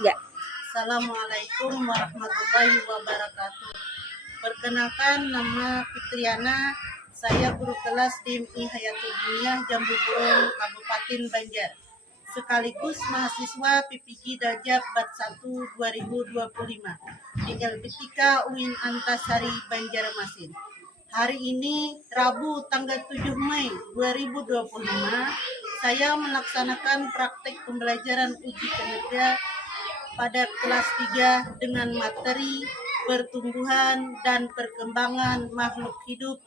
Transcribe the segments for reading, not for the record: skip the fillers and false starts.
Ya. Assalamualaikum warahmatullahi wabarakatuh. Perkenalkan, nama Fitriana. Saya guru kelas DMI Hayatul Diniyah Jambu Burung, Kabupaten Banjar. Sekaligus mahasiswa PPG Dajab Bat 1 2025 di LPTK UIN Antasari Banjarmasin. Hari ini Rabu tanggal 7 Mei 2025 saya melaksanakan praktek pembelajaran uji kinerja pada kelas 3 dengan materi pertumbuhan dan perkembangan makhluk hidup.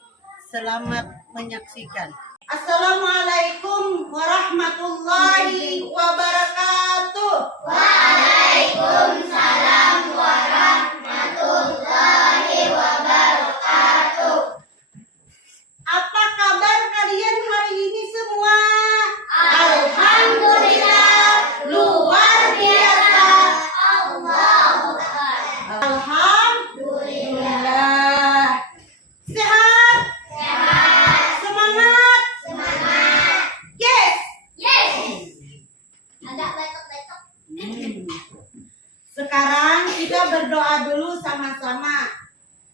Selamat menyaksikan. Assalamualaikum warahmatullahi wabarakatuh. Waalaikumsalam warahmatullahi wabarakatuh. Apa kabar kalian hari ini semua? Alhamdulillah, luar biasa. Allahu Akbar. Alhamdulillah. Sehat? Sehat. Semangat? Semangat. Yes. Yes. Agak batuk-batuk. Sekarang kita berdoa dulu sama-sama.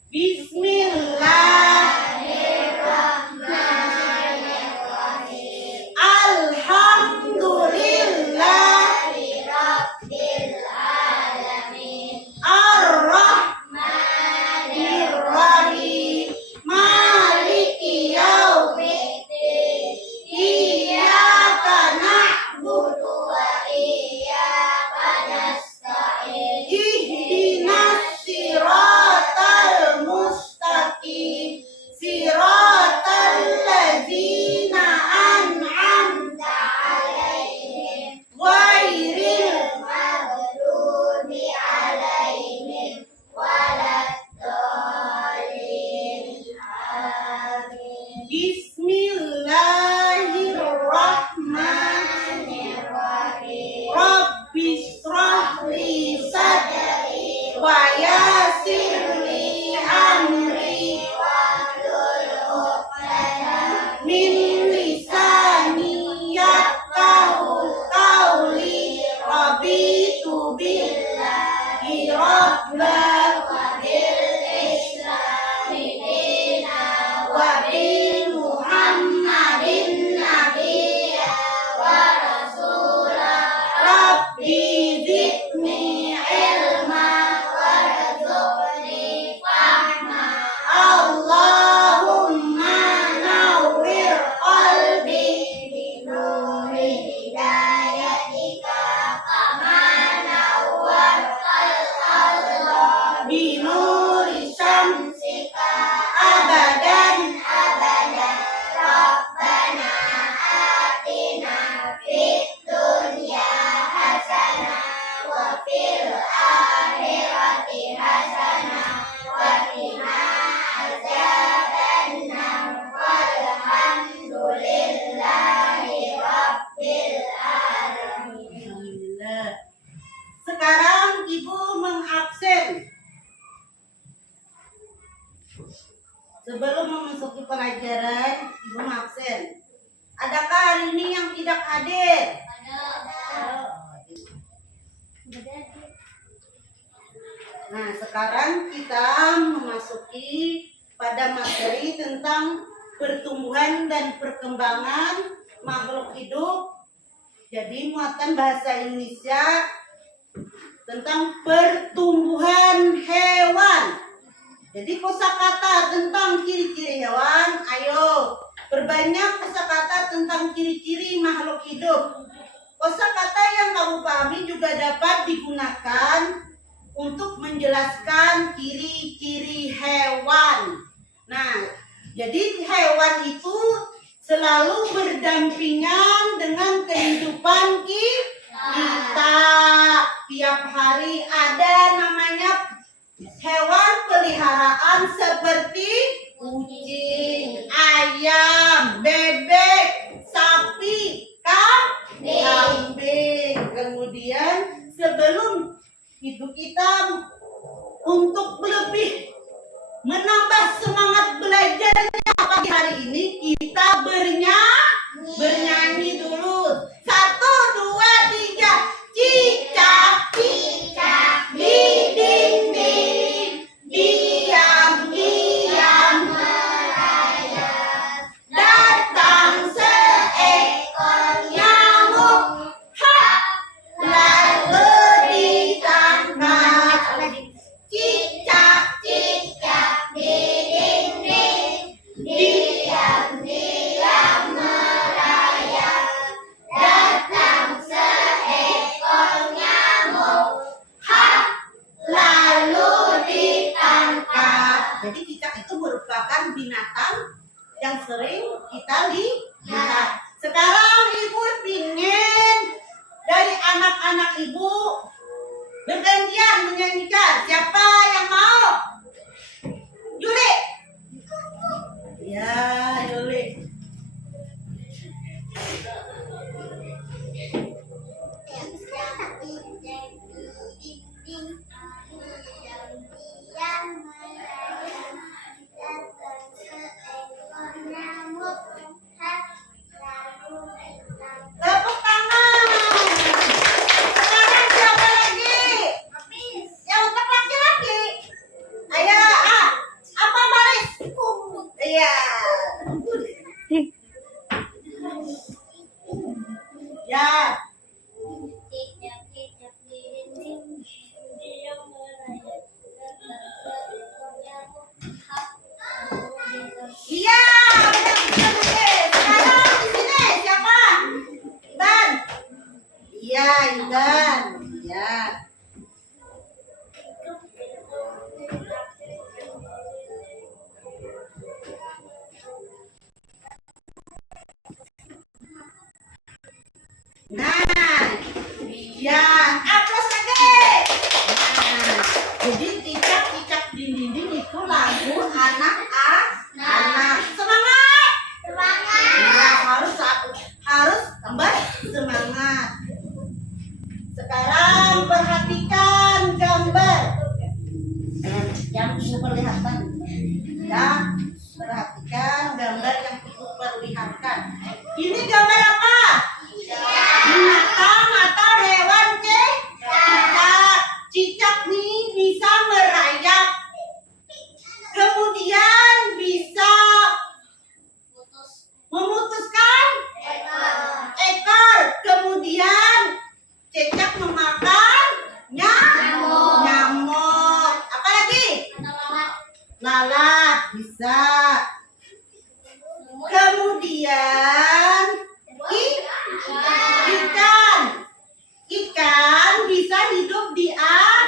Bismillahirrahmanirrahim. Alhamdulillahirabbil alamin. Ar-Rahmanir-Rahim. Maliki yaumiddin. Iyyaka na'budu Wa iyyaka nasta'in. ihdinas siratal mustaqim. Siratal ladzina an'amta Alaihim ghairil maghdubi alaihim waladdallin. Amin. Bismillahirrahmanirrahim. Rabbis shrah li sadri wa yassir li amri Wahlul 'uqdatam min lisani yafqahu qawli. Raditu billahi rabban wa bil islami dinan wa bi Muhammadin nabiyya wa rasulan Rabbi zidni ilma warzuqni fahma. Allahumma nawwir qalbi Binuri hidayatika kama nawwartal arda binuri syamsika abadan. Rabbana atina fid dunya hasanah wa fil akhirati hasanah wa qina azabannar. Walhamdulillahi rabbil alamin. Alhamdulillah. Sekarang Ibu mengabsen. Sebelum memasuki pelajaran, Ibu mengabsen. Adakah hari ini yang tidak hadir? Nah, sekarang kita memasuki pada materi tentang pertumbuhan dan perkembangan makhluk hidup. Jadi muatan bahasa Indonesia tentang pertumbuhan hewan. Jadi kosakata tentang ciri-ciri hewan, ayo perbanyak kosakata tentang ciri-ciri makhluk hidup. Kosakata yang kamu pahami juga dapat digunakan untuk menjelaskan ciri-ciri hewan. Nah, jadi hewan itu selalu berdampingan dengan kehidupan kita. Tiap hari ada namanya hewan peliharaan seperti kucing, ayam, bebek, sapi, kambing. Kemudian sebelum hidup kita untuk lebih menambah semangat belajarnya pagi hari ini, kita bernyanyi dulu. 1, 2, 3. Cicak menyanyikan? Siapa yang mau? Yuli. Ya, Yuli. Tepuk tangan. Sekarang siapa lagi? Yang untuk laki-laki. Ayo, apa baris? Iya. Ya. Iya. Sekarang di sini siapa? Iban. Iya, Iban. Ya. Nah, iya. Aplaus lagi. Nah, jadi cicak-cicak di dinding itu lagu anak-anak. Semangat. Ya, harus tambah semangat. Sekarang perhatikan gambar yang diperlihatkan. Ya, perhatikan gambar yang diperlihatkan. Ini gambar apa? Binatang atau hewan cicak. Cicak nih bisa merayap. Kemudian bisa memutuskan ekor. Kemudian cicak memakan nyamuk. Apa lagi? Lalat bisa. Kemudian ikan bisa hidup di air.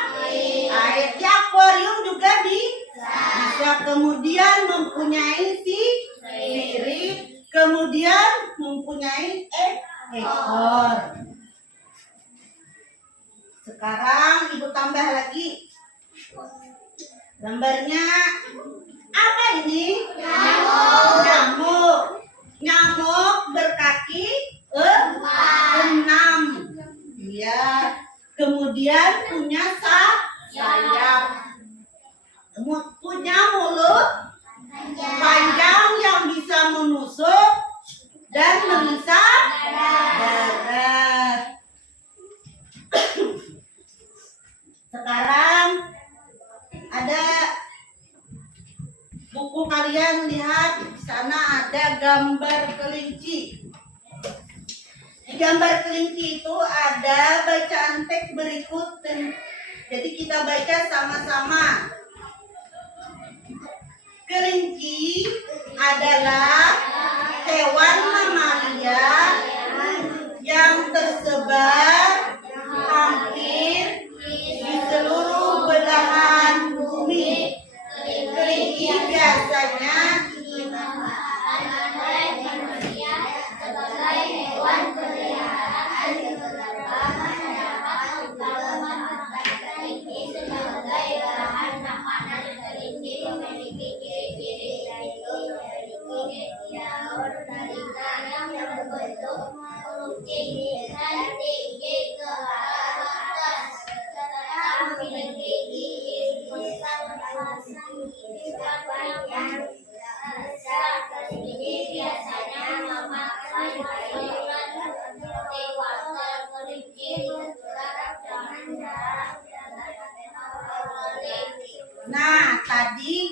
Di akuarium juga bisa. Kemudian mempunyai sirip. Kemudian mempunyai ekor. Sekarang ibu tambah lagi gambarnya. Apa ini? Nyamuk berkaki 6. Ya. Kemudian punya sayap. Punya mulut panjang yang bisa menusuk dan menghisap darah. Sekarang ada buku kalian lihat di sana ada gambar kelinci. Di gambar kelinci itu ada bacaan teks berikut. Jadi kita baca sama-sama. Kelinci adalah hewan mamalia yang tersebar hampir di seluruh belahan bumi. Kelinci biasanya sebagai hewan peliharaan di beberapa masyarakat terutama kelinci sebagai bahan makanan. Kelinci memiliki ciri-ciri yaitu memiliki jalur taringnya yang berbentuk huruf C dan tinggi ke arah atas serta memiliki gigi besar panjang. Kelinci biasanya memakan sayuran seperti wortel. Kelinci bergerak dengan jarak. Nah, tadi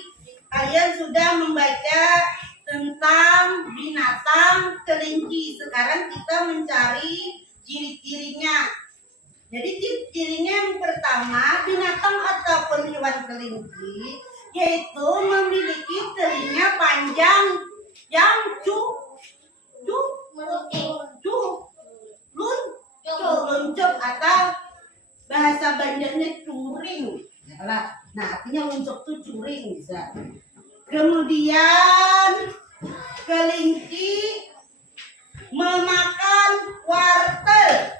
kalian sudah membaca tentang binatang kelinci. Sekarang kita mencari ciri-cirinya. Jadi ciri-cirinya yang pertama, binatang ataupun hewan kelinci yaitu memiliki telinga panjang yang luncup atau bahasa Banjarnya curing. Nah, artinya luncup tuh curing bisa. Kemudian kelinci memakan wortel.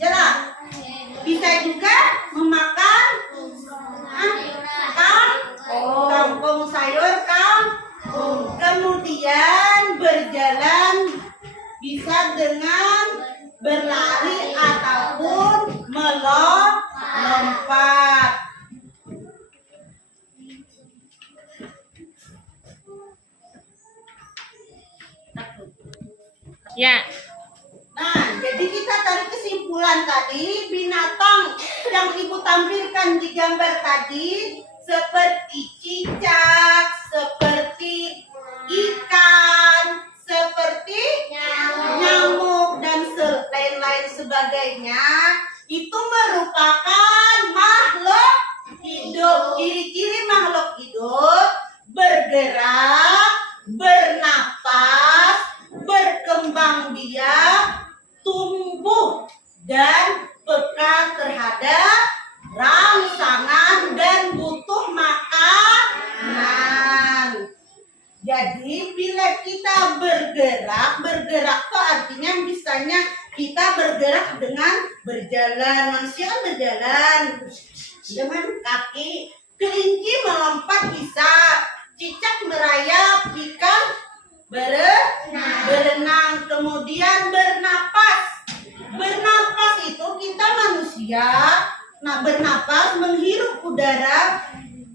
Jelas. Bisa juga memakan Jadi binatang yang ibu tampilkan di gambar tadi seperti cicak, seperti ikan, seperti nyamuk dan lain-lain sebagainya itu merupakan makhluk hidup. Ciri-ciri makhluk hidup bergerak, bernapas, berkembang biak, tumbuh dan peka terhadap rangsangan dan butuh makanan. Jadi bila kita bergerak itu artinya misalnya kita bergerak dengan berjalan, manusia kan berjalan dengan kaki, kelinci melompat bisa, cicak merayap, ikan berenang, kemudian bernapas. Bernapas itu kita manusia, nah bernapas menghirup udara,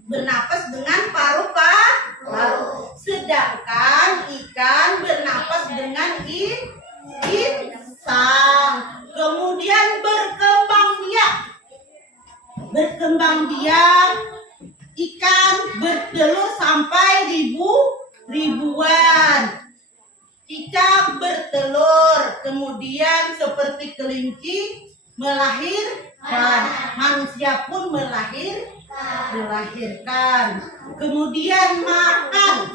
bernapas dengan paru-paru. Sedangkan ikan bernapas dengan insang. Kemudian berkembang biak. Berkembang biak, ikan bertelur sampai ribuan. Cicak bertelur, kemudian seperti kelinci melahirkan, manusia pun melahirkan. Kemudian makan,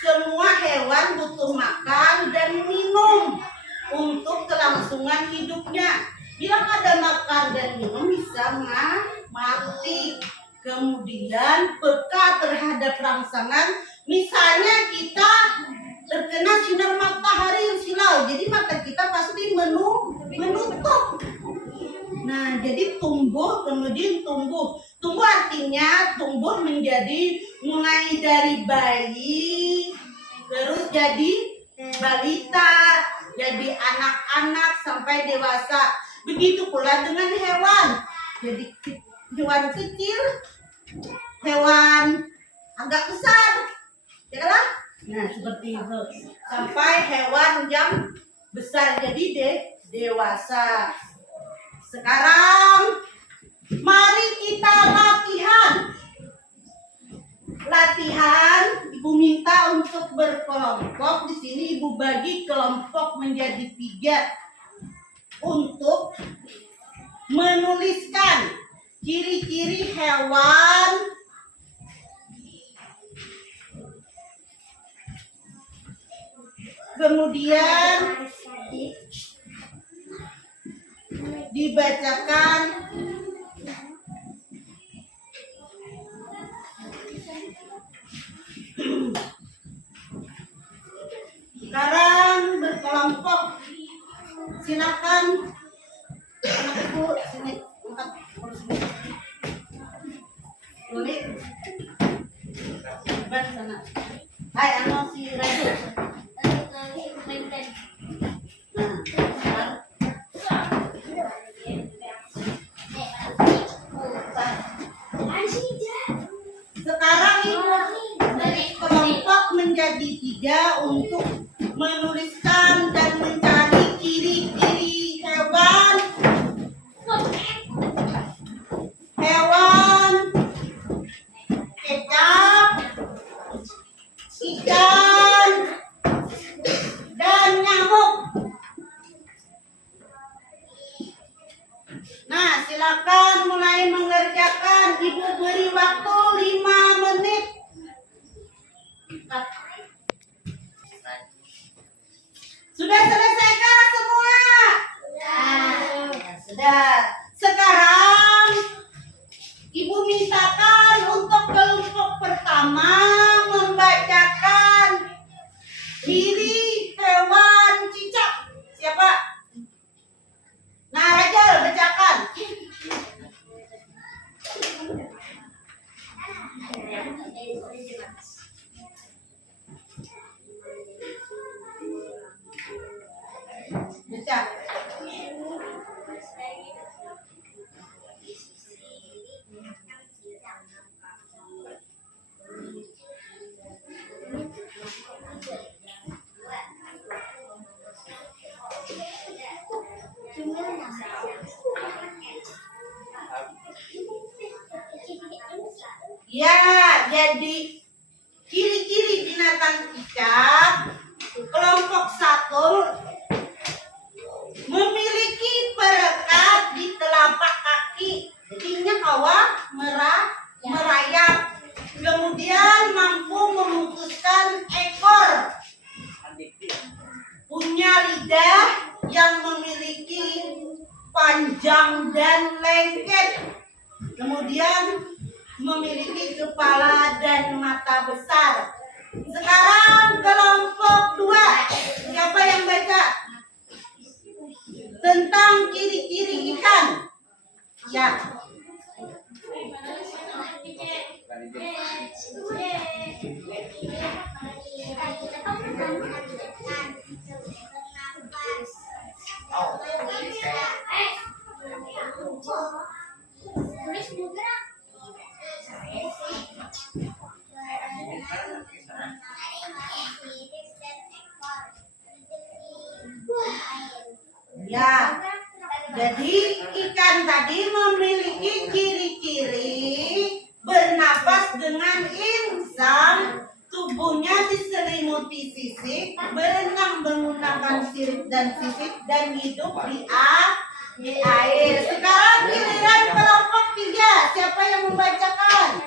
semua hewan butuh makan dan minum untuk kelangsungan hidupnya. Bila ada makan dan minum bisa mati. Kemudian peka terhadap rangsangan, misalnya kita terkena sinar matahari yang silau, jadi mata kita pasti menutup. Nah, jadi tumbuh, kemudian tumbuh. Tumbuh artinya tumbuh menjadi mulai dari bayi, terus jadi balita, jadi anak-anak sampai dewasa. Begitu pula dengan hewan. Jadi hewan kecil, hewan agak besar, ya kan? Nah, seperti itu. Sampai hewan yang besar jadi dewasa. Sekarang mari kita latihan. Ibu minta untuk berkelompok. Di sini ibu bagi kelompok menjadi 3 untuk menuliskan ciri-ciri hewan kemudian dibacakan sekarang berkelompok. Silakan anak ibu sini angkat kursi. Tulis ban sana. Hai si Raju. Sekarang ibu dari kelompok menjadi 3 untuk menuliskan dan mencari ciri-ciri hewan kecap, ikan, dan nyamuk. Nah, silakan mulai mengerjakan. Ibu beri waktu 5 menit. Sudah selesaikah semua? Sudah. Sekarang ibu mintakan untuk kelompok pertama membacakan ciri hewan cicak. Siapa? Nah, Rajal bacakan. Baca. Ya, jadi ciri-ciri binatang cicak kelompok 1 memiliki perekat di telapak kaki, jadinya kawah merayap. Kemudian mampu memutuskan ekor, punya lidah yang memiliki panjang dan lengket, kemudian memiliki kepala dan mata besar. Sekarang kelompok 2, siapa yang baca tentang ciri-ciri ikan? Ya. Ya, jadi ikan tadi memiliki ciri-ciri bernapas dengan insang, tubuhnya diselimuti sisik, berenang menggunakan sirip dan sisik, dan hidup di air. Sekarang giliran kelompok 3, siapa yang membacakan?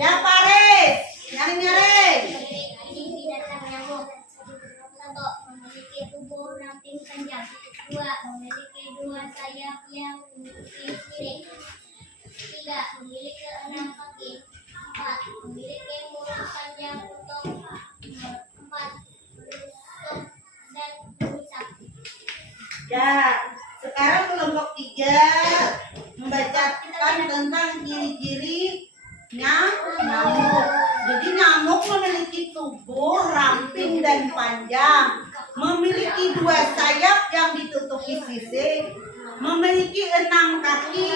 Ya, Paris, nyaring-nyaring. Memiliki tubuh ramping panjang. 2. Memiliki 2 sayap yang memiliki sirip. 3. Memiliki 6 kaki. 4. Memiliki mulut panjang untuk 4 menusuk dan memisap. Ya, sekarang kelompok 3 membacakan tentang ciri-ciri nyamuk. Jadi nyamuk memiliki tubuh ramping dan panjang, memiliki 2 sayap yang ditutupi sisik, memiliki 6 kaki,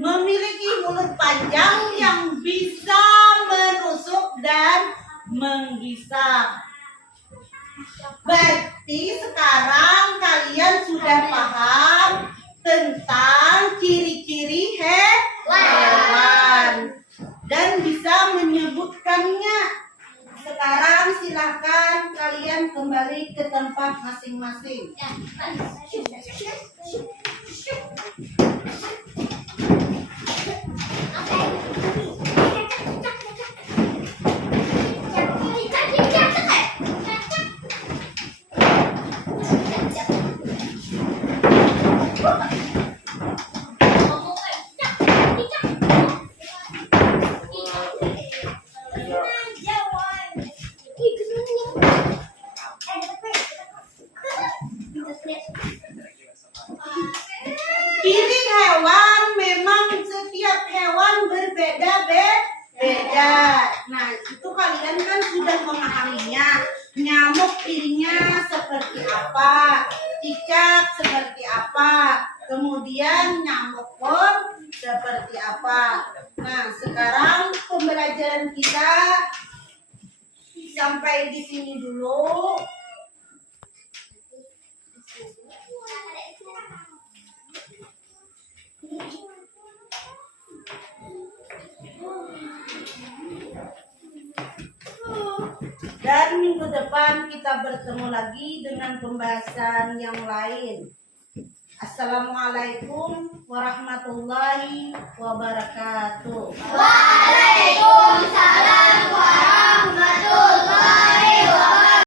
memiliki mulut panjang yang bisa menusuk dan menghisap. Berarti sekarang kalian sudah paham tentang ciri-ciri hewan dan bisa menyebutkannya. Sekarang silakan kalian kembali ke tempat masing-masing. Ciri hewan memang setiap hewan berbeda-beda. Nah, itu kalian kan sudah memahaminya. Nyamuk cirinya seperti apa, cicak seperti apa, kemudian nyamuk pun seperti apa. Nah, sekarang pembelajaran kita sampai di sini dulu. Dan minggu depan kita bertemu lagi dengan pembahasan yang lain. Assalamualaikum warahmatullahi wabarakatuh. Waalaikumsalam.